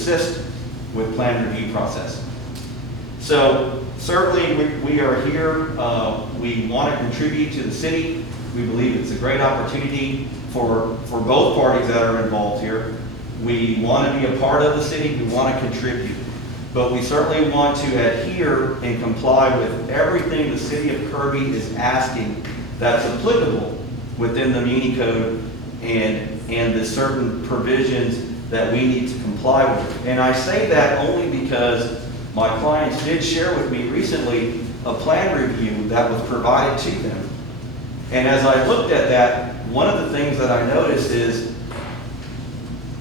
assist with plan review process. So certainly we are here. We want to contribute to the city. We believe it's a great opportunity for both parties that are involved here. We want to be a part of the city. We want to contribute. But we certainly want to adhere and comply with everything the city of Kirby is asking that's applicable within the Muni Code and the certain provisions that we need to comply with. And I say that only because my clients did share with me recently a plan review that was provided to them. And as I looked at that, one of the things that I noticed is,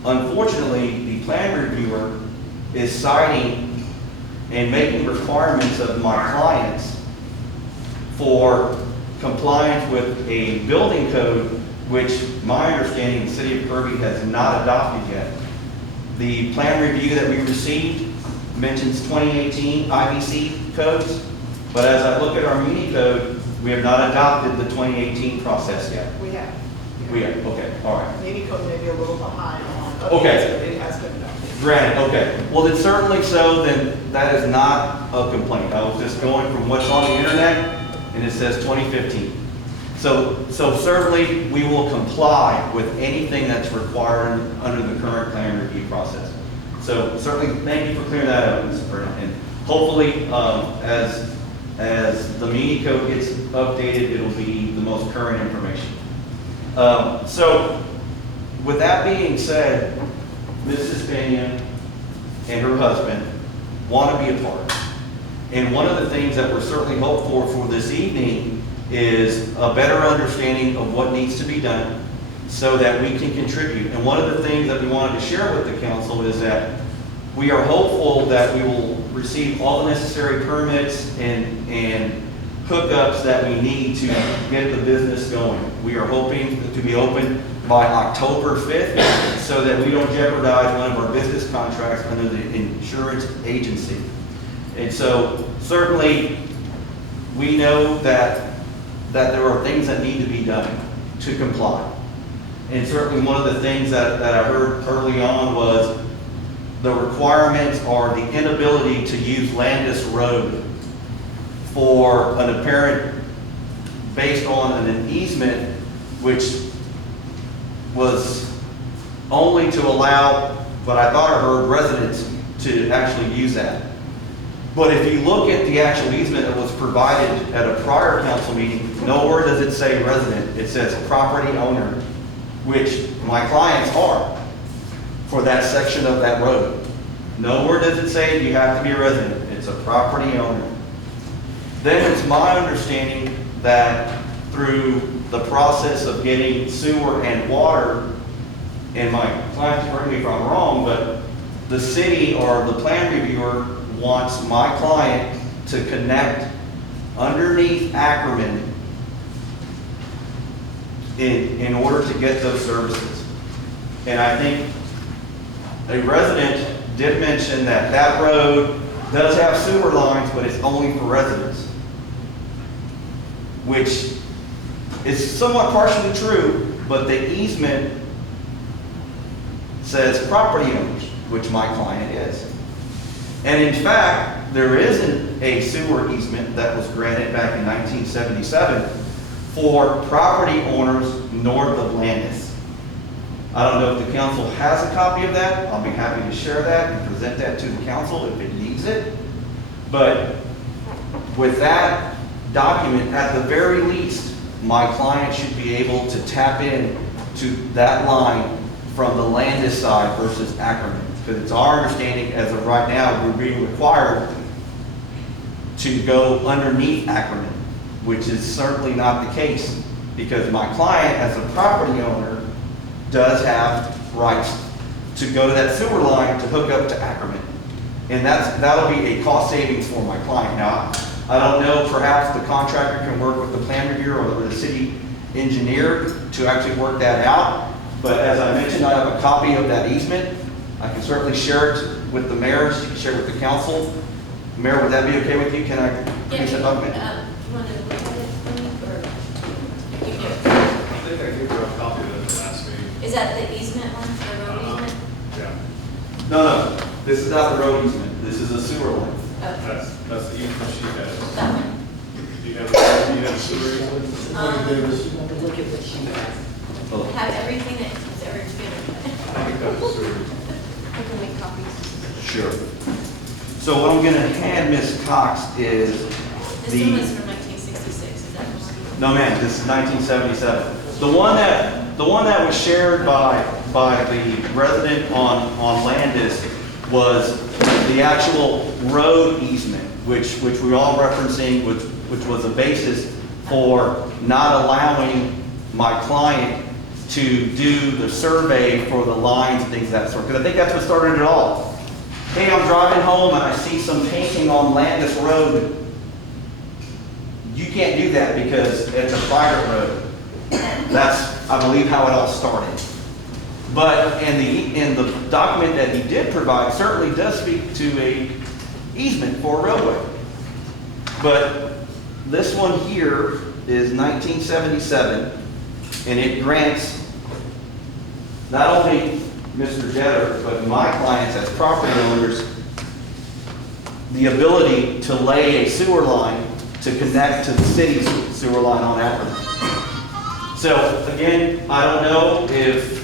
unfortunately, the plan reviewer is citing and making requirements of my clients for compliance with a building code, which my understanding the city of Kirby has not adopted yet. The plan review that we received mentions 2018 IBC codes, but as I look at our Muni Code, we have not adopted the 2018 process yet. We have. We have, okay, all right. Muni Code may be a little behind on updates, Okay. but it has been adopted. Granted, okay. Well, then certainly so, then that is not a complaint. I was just going from what's on the internet, and it says 2015. So certainly we will comply with anything that's required under the current plan review process. So certainly thank you for clearing that up, Mr. Burnett. And hopefully, as the Muni Code gets updated, it'll be the most current information. So with that being said, Mrs. Pena and her husband want to be a part. And one of the things that we're certainly hopeful for this evening is a better understanding of what needs to be done so that we can contribute. And one of the things that we wanted to share with the council is that we are hopeful that we will receive all the necessary permits and hookups that we need to get the business going. We are hoping to be open by October 5th so that we don't jeopardize one of our business contracts under the insurance agency. And so certainly we know that there are things that need to be done to comply. And certainly one of the things that I heard early on was the requirements are the inability to use Landis Road for an apparent, based on an easement, which was only to allow, but I thought I heard residents to actually use that. But if you look at the actual easement that was provided at a prior council meeting, nowhere does it say resident. It says property owner, which my clients are for that section of that road. Nowhere does it say you have to be a resident. It's a property owner. Then it's my understanding that through the process of getting sewer and water, and my clients, correct me if I'm wrong, but the city or the plan reviewer wants my client to connect underneath Ackerman in order to get those services. And I think a resident did mention that that road does have sewer lines, but it's only for residents, which is somewhat partially true, but the easement says property owners, which my client is. And in fact, there isn't a sewer easement that was granted back in 1977 for property owners north of Landis. I don't know if the council has a copy of that. I'll be happy to share that and present that to the council if it needs it. But with that document, at the very least, my client should be able to tap in to that line from the Landis side versus Ackerman. Because it's our understanding as of right now, we're being required to go underneath Ackerman, which is certainly not the case, because my client as a property owner does have rights to go to that sewer line to hook up to Ackerman. And that'll be a cost savings for my client. Now, I don't know, perhaps the contractor can work with the plan reviewer or the city engineer to actually work that out. But as I mentioned, I have a copy of that easement. I can certainly share it with the mayor, she can share it with the council. Mayor, would that be okay with you? Can I produce that document? Do you want to look at it for me, or you do? I think I gave her a copy of it last week. Is that the easement one, the road easement? Yeah. No. This is not the road easement, this is a sewer line. Okay, That's the easement she has. that one. Do you have a sewer easement? Look at what she has. Oh, I have everything that has ever been. I think that's a sewer. I can make copies. Sure. So what I'm gonna hand Ms. Cox is This one was the, from 1966, is that the one? no ma'am, this is 1977. The one that was shared by the resident on Landis was the actual road easement, which we're all referencing, which was a basis for not allowing my client to do the survey for the lines and things of that sort. Because I think that's what started it all. Hey, I'm driving home and I see some painting on Landis Road. You can't do that because it's a private road. That's, I believe, how it all started. But in the document that he did provide certainly does speak to a easement for a roadway. But this one here is 1977, and it grants not only Mr. Jetter, but my clients as property owners, the ability to lay a sewer line to connect to the city's sewer line on Akron. So again, I don't know if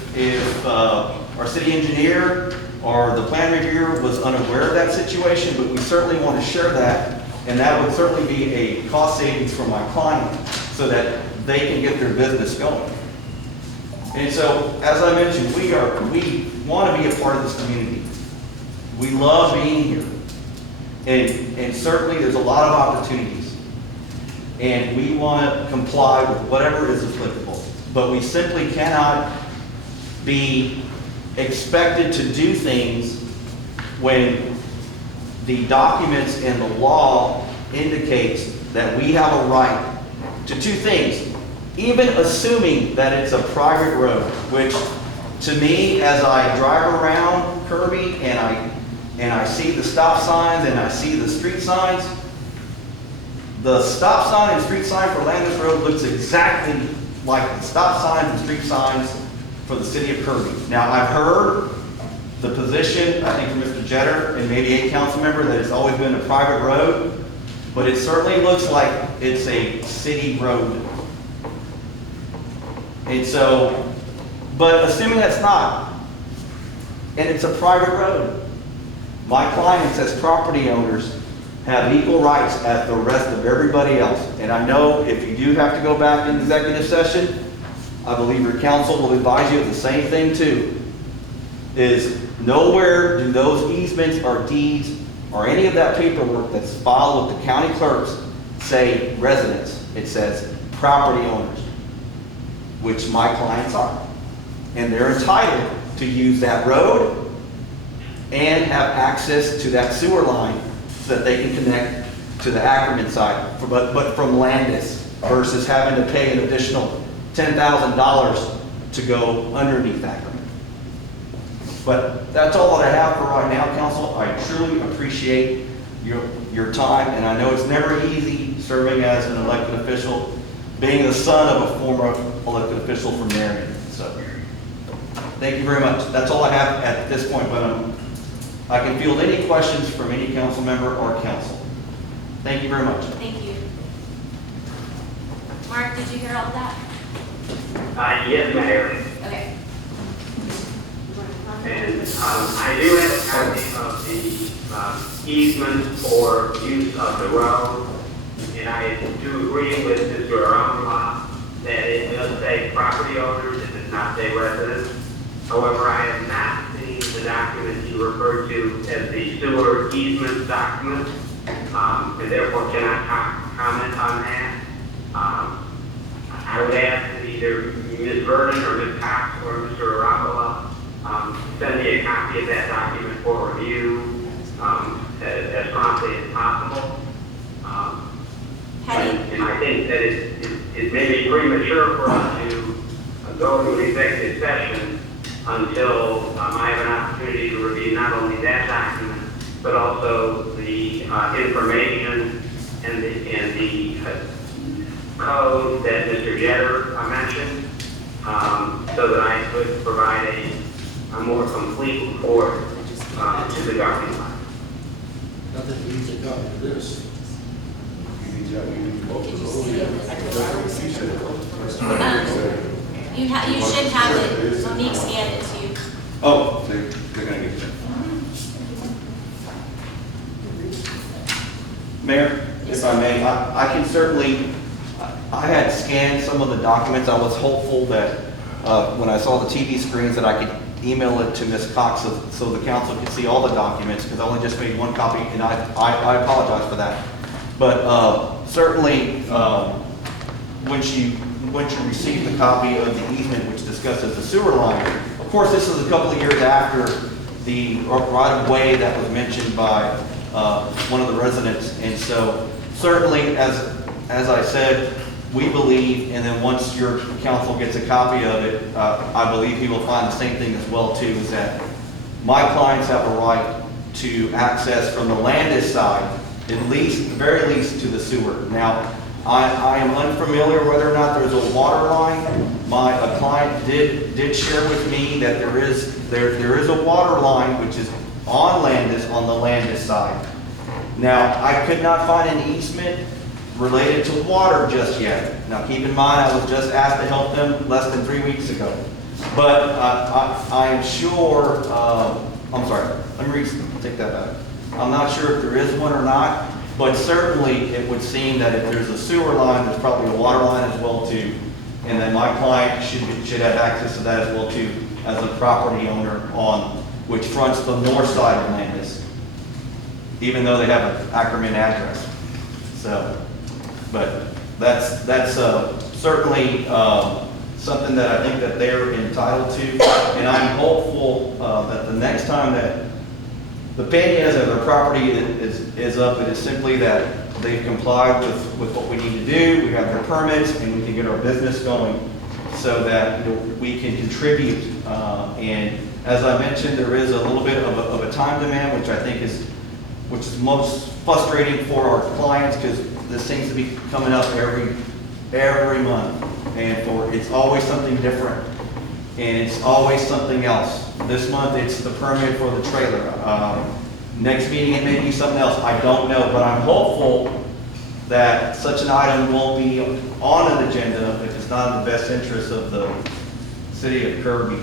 our city engineer or the plan reviewer was unaware of that situation, but we certainly want to share that, and that would certainly be a cost savings for my client so that they can get their business going. And so, as I mentioned, we want to be a part of this community. We love being here. And certainly there's a lot of opportunities. And we want to comply with whatever is applicable. But we simply cannot be expected to do things when the documents and the law indicates that we have a right to two things. Even assuming that it's a private road, which to me, as I drive around Kirby and I see the stop signs and I see the street signs, the stop sign and street sign for Landis Road looks exactly like the stop signs and street signs for the city of Kirby. Now, I've heard the position, I think from Mr. Jetter and maybe a council member, that it's always been a private road, but it certainly looks like it's a city road. And so, but assuming that's not, and it's a private road, my clients as property owners have equal rights as the rest of everybody else. And I know if you do have to go back in executive session, I believe your counsel will advise you of the same thing too, is nowhere do those easements or deeds or any of that paperwork that's filed with the county clerks say residents. It says property owners, which my clients are. And they're entitled to use that road and have access to that sewer line so that they can connect to the Ackerman side, but from Landis versus having to pay an additional $10,000 to go underneath Ackerman. But that's all that I have for right now, council. I truly appreciate your time, and I know it's never easy serving as an elected official, being the son of a former elected official from Marion. So, thank you very much. That's all I have at this point, but I can field any questions from any council member or council. Thank you very much. Thank you. Mark, did you hear all that? Yes, Mayor. Okay. And I do have a copy of the easement for use of the road. And I do agree with Mr. Arambla that it does say property owners, it does not say residents. However, I have not seen the document you referred to as the sewer easement document, and therefore cannot comment on that. I would ask that either Ms. Vernon or Ms. Cox or Mr. Arambla send me a copy of that document for review as promptly as possible. And I think that it may be premature for us to go to an executive session until I have an opportunity to review not only that document, but also the information and the code that Mr. Jetter mentioned, so that I could provide a more complete report to the garbage line. Nothing for you to go to this. You need both Can of you those. see it? You should have it, Monique scanned it to you. Oh, they're gonna get it. Mayor, if I may, I can certainly, I had scanned some of the documents. I was hopeful that when I saw the TV screens that I could email it to Ms. Cox so the council could see all the documents, because I only just made one copy, and I apologize for that. But certainly, when she received the copy of the easement which discusses the sewer line, of course, this is a couple of years after the right-of-way that was mentioned by one of the residents. And so certainly, as I said, we believe, and then once your council gets a copy of it, I believe he will find the same thing as well too, is that my clients have a right to access from the Landis side, at least, very least, to the sewer. Now, I am unfamiliar whether or not there's a water line. A client did share with me that there is a water line which is on Landis, on the Landis side. Now, I could not find an easement related to water just yet. Now, keep in mind, I was just asked to help them less than 3 weeks ago. But I am sure, I'm sorry, let me take that back. I'm not sure if there is one or not, but certainly it would seem that if there's a sewer line, there's probably a water line as well too. And then my client should have access to that as well too, as a property owner which fronts the north side of Landis, even though they have an Ackerman address. So, but that's certainly something that I think that they're entitled to, and I'm hopeful that the next time that the Peñas of their property is up, it is simply that they've complied with what we need to do, we have their permits, and we can get our business going so that we can contribute. And as I mentioned, there is a little bit of a time demand, which I think is most frustrating for our clients, because this seems to be coming up every month, and it's always something different, and it's always something else. This month it's the permit for the trailer. Next meeting it may be something else. I don't know, but I'm hopeful that such an item won't be on an agenda if it's not in the best interest of the city of Kirby.